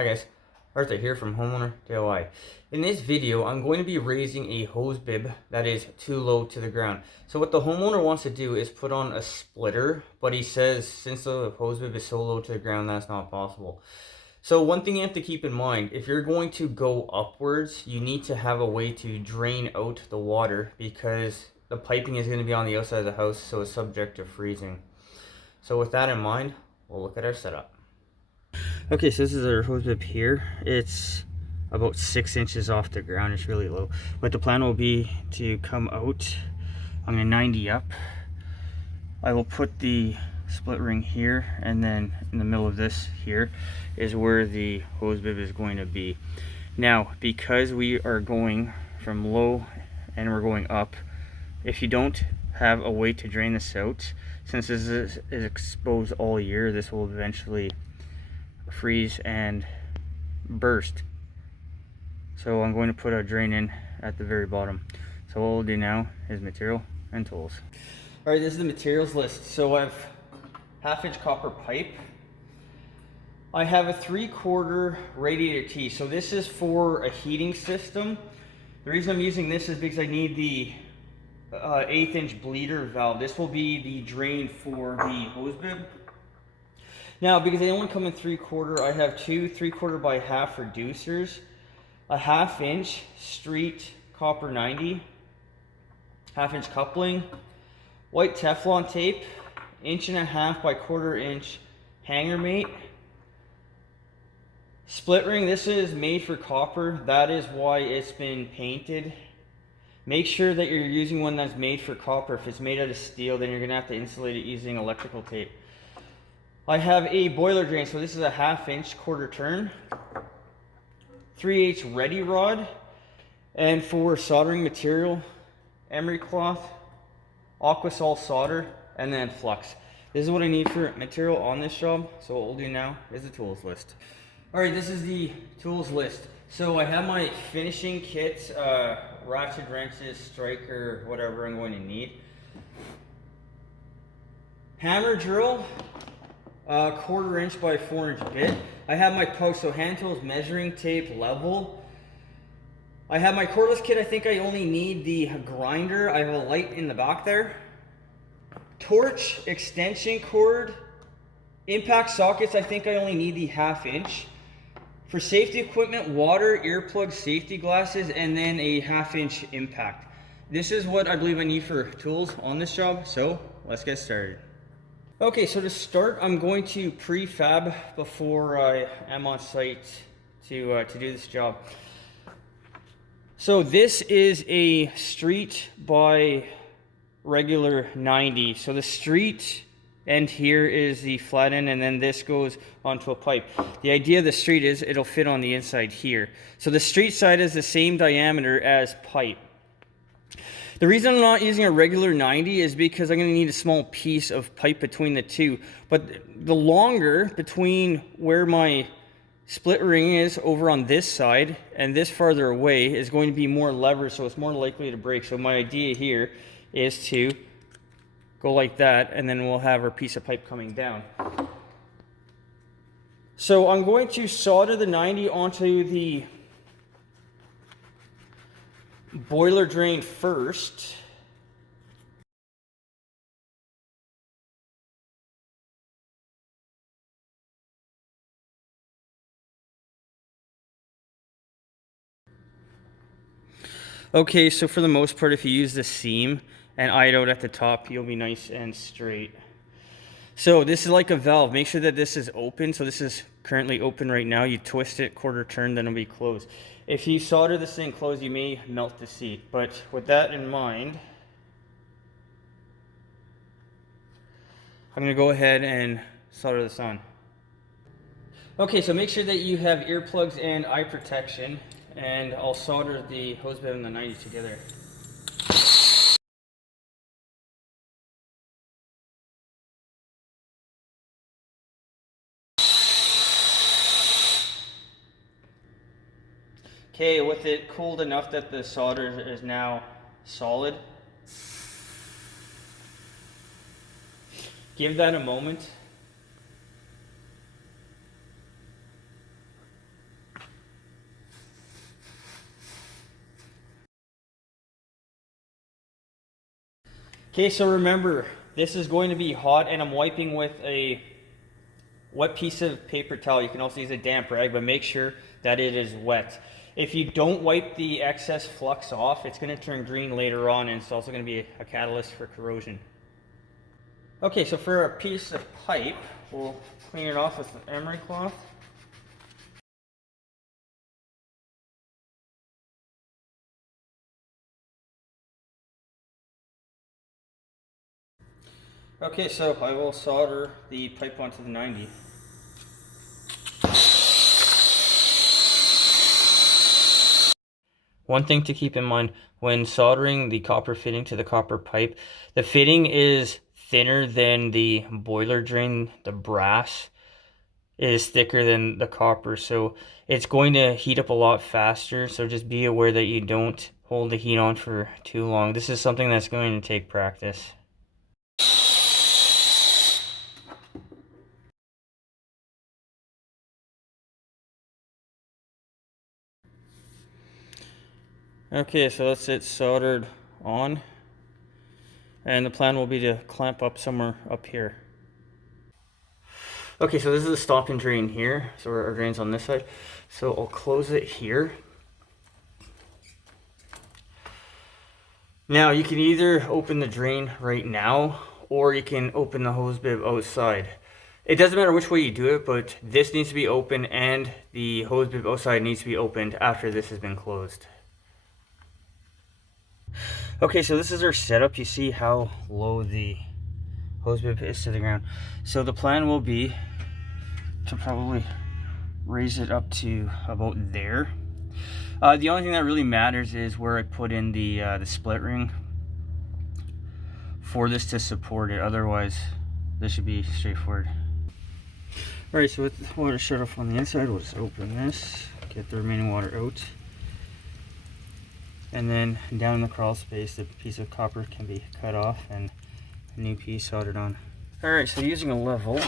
Hi guys, Arthur here from Homeowner DIY. In this video, I'm going to be raising a hose bib that is too low to the ground. So what the homeowner wants to do is put on a splitter, but he says since the hose bib is so low to the ground, that's not possible. So one thing you have to keep in mind, if you're going to go upwards, you need to have a way to drain out the water because the piping is going to be on the outside of the house, so it's subject to freezing. So with that in mind, we'll look at our setup. Okay, so this is our hose bib here. It's about 6 inches off the ground. It's really low. But the plan will be to come out. I'm going to 90 up. I will put the split ring here, and then in the middle of this here is where the hose bib is going to be. Now, because we are going from low and we're going up, if you don't have a way to drain this out, since this is exposed all year, this will eventually freeze and burst. So I'm going to put a drain in at the very bottom. So what we'll do now is material and tools. All right, this is the materials list. So I have 1/2 inch copper pipe. I have a 3/4 radiator tee. So this is for a heating system. The reason I'm using this is because I need the 1/8 inch bleeder valve. This will be the drain for the hose bib. Now, because they only come in 3/4, I have two 3/4 by 1/2 reducers, a 1/2 inch street copper 90, 1/2 inch coupling, white Teflon tape, 1.5 inch by 1/4 inch hanger mate, split ring. This is made for copper. That is why it's been painted. Make sure that you're using one that's made for copper. If it's made out of steel, then you're gonna have to insulate it using electrical tape. I have a boiler drain, so this is a 1/2 inch 1/4 turn, 3/8 ready rod, and for soldering material, Emery cloth, Aquasol solder, and then Flux. This is what I need for material on this job. So what we'll do now is the tools list. All right, this is the tools list. So I have my finishing kit, ratchet wrenches, striker, whatever I'm going to need. Hammer drill. 1/4 inch by 4 inch bit. I have my post, so hand tools, measuring tape, level. I have my cordless kit. I think I only need the grinder. I have a light in the back there. Torch, extension cord, impact sockets. I think I only need the 1/2 inch. For safety equipment, water, earplugs, safety glasses, and then a 1/2 inch impact. This is what I believe I need for tools on this job. So let's get started. Okay, so to start, I'm going to prefab before I am on site to do this job. So this is a street by regular 90. So the street end here is the flat end, and then this goes onto a pipe. The idea of the street is it'll fit on the inside here. So the street side is the same diameter as pipe. The reason I'm not using a regular 90 is because I'm going to need a small piece of pipe between the two. But the longer between where my split ring is over on this side and this farther away is going to be more leverage, so it's more likely to break. So my idea here is to go like that, and then we'll have our piece of pipe coming down. So I'm going to solder the 90 onto the boiler drain first. Okay, so for the most part, if you use the seam and eye it out at the top, you'll be nice and straight. So this is like a valve. Make sure that this is open. So this is currently open right now. You twist it, 1/4 turn, then it'll be closed. If you solder this thing closed, you may melt the seat. But with that in mind, I'm going to go ahead and solder this on. Okay, so make sure that you have earplugs and eye protection, and I'll solder the hose bib and the 90 together. Okay, with it cooled enough that the solder is now solid, give that a moment. Okay, so remember, this is going to be hot, and I'm wiping with a wet piece of paper towel. You can also use a damp rag, but make sure that it is wet. If you don't wipe the excess flux off, it's going to turn green later on, and it's also going to be a catalyst for corrosion. Okay, so for a piece of pipe, we'll clean it off with an Emery cloth. Okay, so I will solder the pipe onto the 90. One thing to keep in mind when soldering the copper fitting to the copper pipe, the fitting is thinner than the boiler drain. The brass is thicker than the copper, so it's going to heat up a lot faster. So just be aware that you don't hold the heat on for too long. This is something that's going to take practice. Okay, so that's it soldered on, and the plan will be to clamp up somewhere up here. Okay, so this is the stopping drain here, so our drain's on this side. So I'll close it here. Now you can either open the drain right now, or you can open the hose bib outside. It doesn't matter which way you do it, but this needs to be open and the hose bib outside needs to be opened after this has been closed. Okay, so this is our setup. You see how low the hose bib is to the ground. So the plan will be to probably raise it up to about there. The only thing that really matters is where I put in the split ring for this to support it. Otherwise, this should be straightforward. Alright, so with the water shut off on the inside, we'll just open this, get the remaining water out. And then down in the crawl space, the piece of copper can be cut off and a new piece soldered on. Alright, so using a level,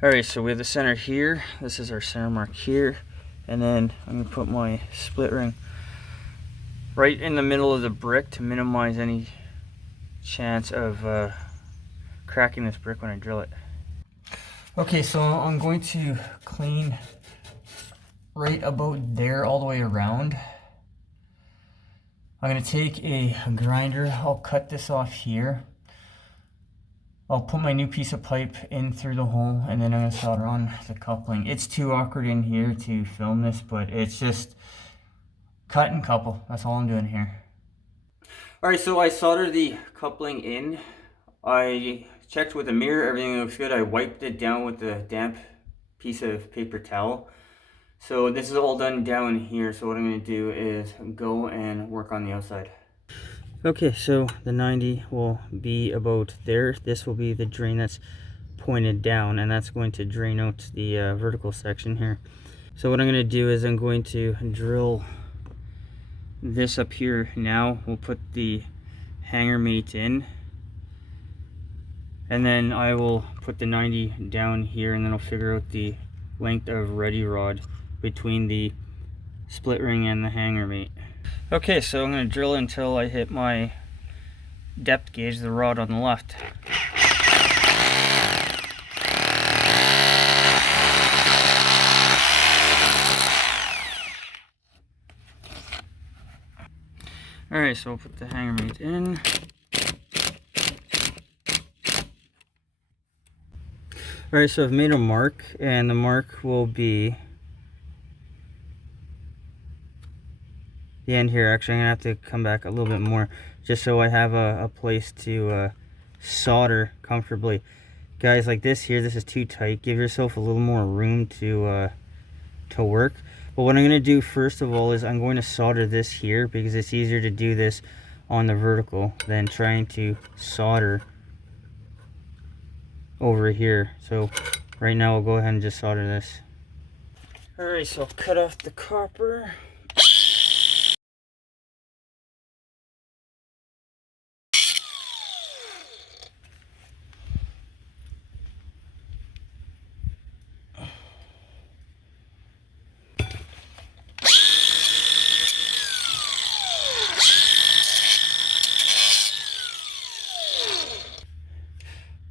alright, so we have the center here. This is our center mark here. And then I'm going to put my split ring right in the middle of the brick to minimize any chance of cracking this brick when I drill it. Okay, so I'm going to clean right about there all the way around. I'm going to take a grinder. I'll cut this off here. I'll put my new piece of pipe in through the hole, and then I'm going to solder on the coupling. It's too awkward in here to film this, but it's just cut and couple. That's all I'm doing here. Alright, so I soldered the coupling in. I checked with a mirror, everything looks good. I wiped it down with a damp piece of paper towel. So this is all done down here. So what I'm going to do is go and work on the outside. Okay, so the 90 will be about there. This will be the drain that's pointed down, and that's going to drain out the vertical section here. So what I'm going to do is I'm going to drill this up here now. We'll put the hanger mate in, and then I will put the 90 down here, and then I'll figure out the length of ready rod between the split ring and the hanger mate. Okay, so I'm going to drill until I hit my depth gauge, the rod on the left. Alright, so I'll put the hanger mate in. Alright, so I've made a mark, and the mark will be the end here. Actually, I'm going to have to come back a little bit more just so I have a place to solder comfortably. Guys, like this here, this is too tight. Give yourself a little more room to work. But what I'm going to do first of all is I'm going to solder this here, because it's easier to do this on the vertical than trying to solder over here. So right now we'll go ahead and just solder this. Alright, so I'll cut off the copper.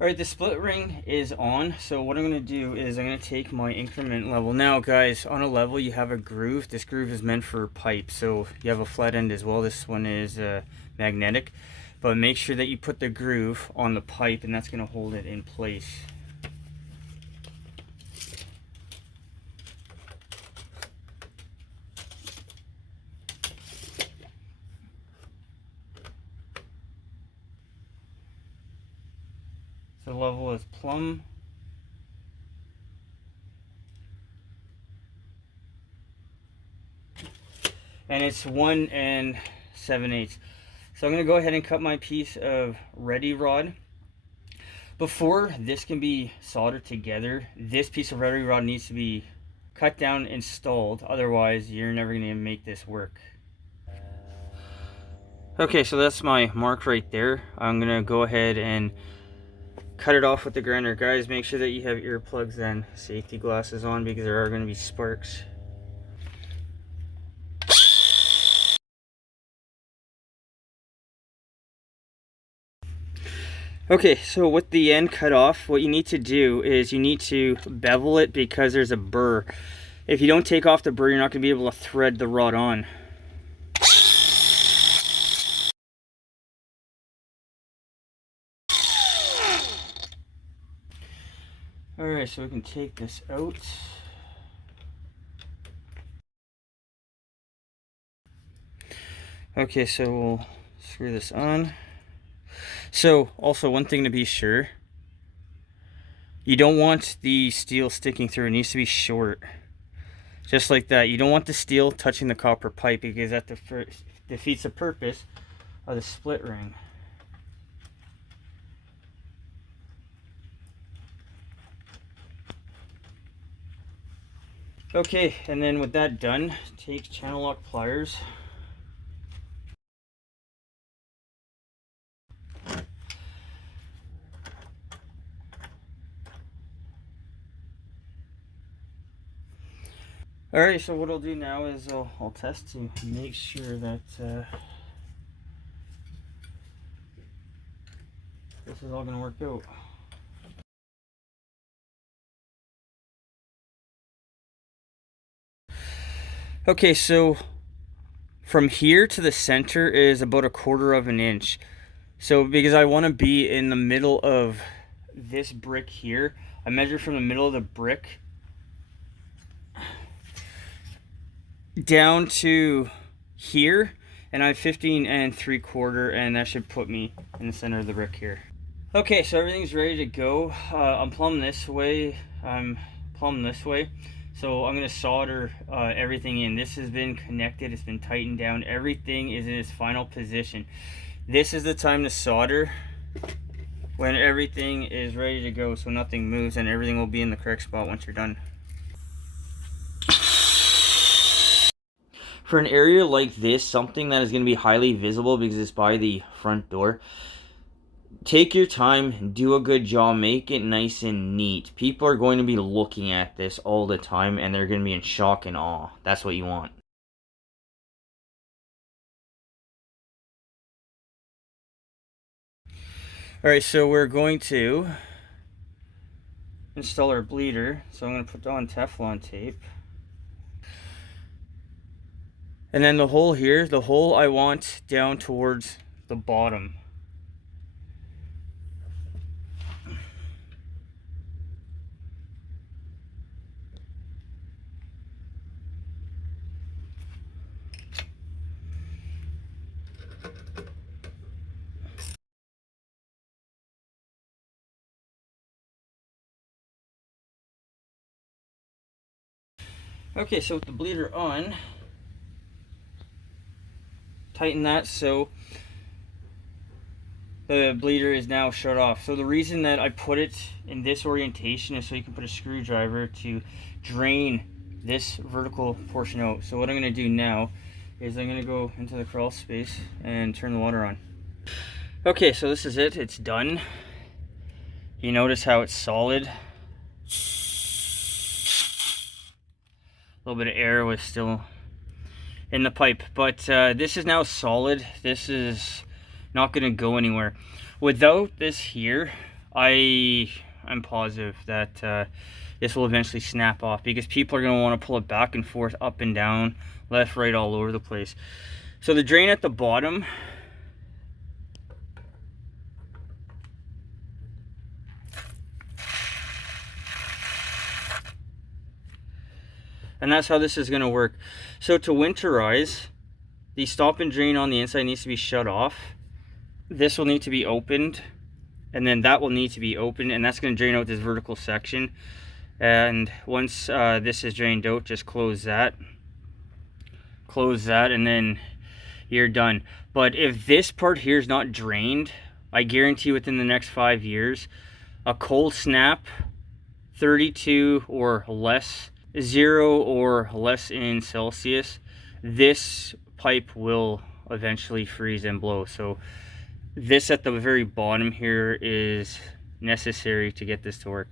All right, the split ring is on. So what I'm gonna do is I'm gonna take my increment level. Now guys, on a level you have a groove. This groove is meant for pipe. So you have a flat end as well. This one is magnetic, but make sure that you put the groove on the pipe, and that's gonna hold it in place. So the level is plumb. And it's 1 7/8. So I'm going to go ahead and cut my piece of ready rod. Before this can be soldered together, this piece of ready rod needs to be cut down, installed. Otherwise, you're never going to make this work. Okay, so that's my mark right there. I'm going to go ahead and cut it off with the grinder. Guys, make sure that you have earplugs and safety glasses on, because there are going to be sparks. Okay, so with the end cut off, what you need to do is you need to bevel it, because there's a burr. If you don't take off the burr, you're not going to be able to thread the rod on. Alright, so we can take this out. Okay, so we'll screw this on. So, also one thing to be sure, you don't want the steel sticking through. It needs to be short. Just like that. You don't want the steel touching the copper pipe, because that defeats the purpose of the split ring. Okay, and then with that done, take channel lock pliers. Alright, so what I'll do now is I'll test to make sure that this is all going to work out. Okay, so from here to the center is about 1/4 of an inch. So because I want to be in the middle of this brick here, I measure from the middle of the brick down to here, and I have 15 3/4, and that should put me in the center of the brick here. Okay, so everything's ready to go. I'm plumbing this way. So I'm going to solder everything in. This has been connected. It's been tightened down. Everything is in its final position. This is the time to solder, when everything is ready to go, so nothing moves, and everything will be in the correct spot once you're done. For an area like this, something that is going to be highly visible because it's by the front door, take your time, do a good job, make it nice and neat. People are going to be looking at this all the time, and they're going to be in shock and awe. That's what you want. Alright, so we're going to install our bleeder. So I'm going to put on Teflon tape. And then the hole here, the hole I want down towards the bottom. Okay, so with the bleeder on, tighten that so the bleeder is now shut off. So the reason that I put it in this orientation is so you can put a screwdriver to drain this vertical portion out. So what I'm going to do now is I'm going to go into the crawl space and turn the water on. Okay, so this is it. It's done. You notice how it's solid. A little bit of air was still in the pipe, but this is now solid. This is not going to go anywhere. Without this here, I'm positive that this will eventually snap off, because people are going to want to pull it back and forth, up and down, left, right, all over the place. So the drain at the bottom, and that's how this is going to work. So to winterize, the stop and drain on the inside needs to be shut off. This will need to be opened, and then that will need to be opened, and that's going to drain out this vertical section. And once this is drained out, just close that, and then you're done. But if this part here is not drained, I guarantee within the next 5 years, a cold snap, 32 or less, 0 or less in Celsius, this pipe will eventually freeze and blow. So this at the very bottom here is necessary to get this to work.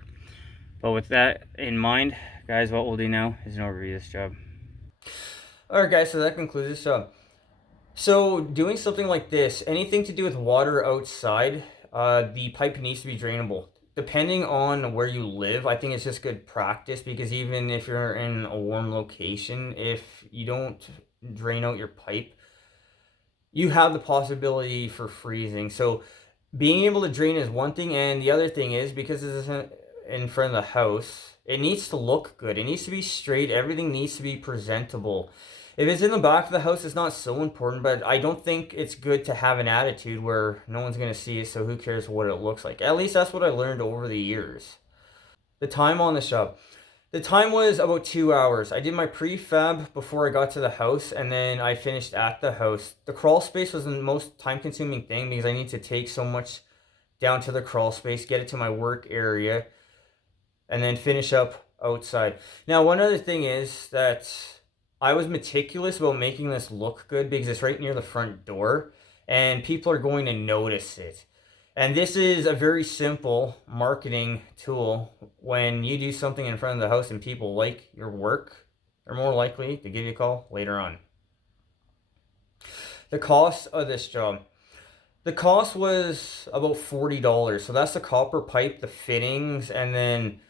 But with that in mind, guys, what we'll do now is an overview of this job. Alright guys, so that concludes this job. So doing something like this, anything to do with water outside, the pipe needs to be drainable. Depending on where you live, I think it's just good practice, because even if you're in a warm location, if you don't drain out your pipe, you have the possibility for freezing. So being able to drain is one thing, and the other thing is, because this isn't in front of the house, it needs to look good. It needs to be straight. Everything needs to be presentable. If it's in the back of the house, it's not so important, but I don't think it's good to have an attitude where no one's going to see it, so who cares what it looks like. At least that's what I learned over the years. The time on this job. The time was about 2 hours. I did my prefab before I got to the house, and then I finished at the house. The crawl space was the most time-consuming thing, because I need to take so much down to the crawl space, get it to my work area, and then finish up outside. Now, one other thing is that I was meticulous about making this look good, because it's right near the front door, and people are going to notice it. And this is a very simple marketing tool. When you do something in front of the house and people like your work, they're more likely to give you a call later on. The cost of this job. The cost was about $40. So that's the copper pipe, the fittings, and then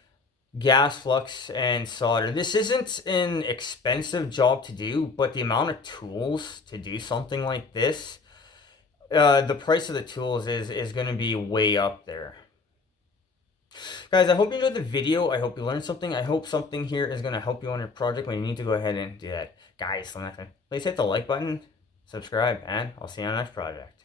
gas, flux, and solder. This isn't an expensive job to do, but the amount of tools to do something like this, the price of the tools is going to be way up there. Guys, I hope you enjoyed the video. I hope you learned something. I hope something here is going to help you on your project when you need to go ahead and do that. Guys, please hit the like button, subscribe, and I'll see you on the next project.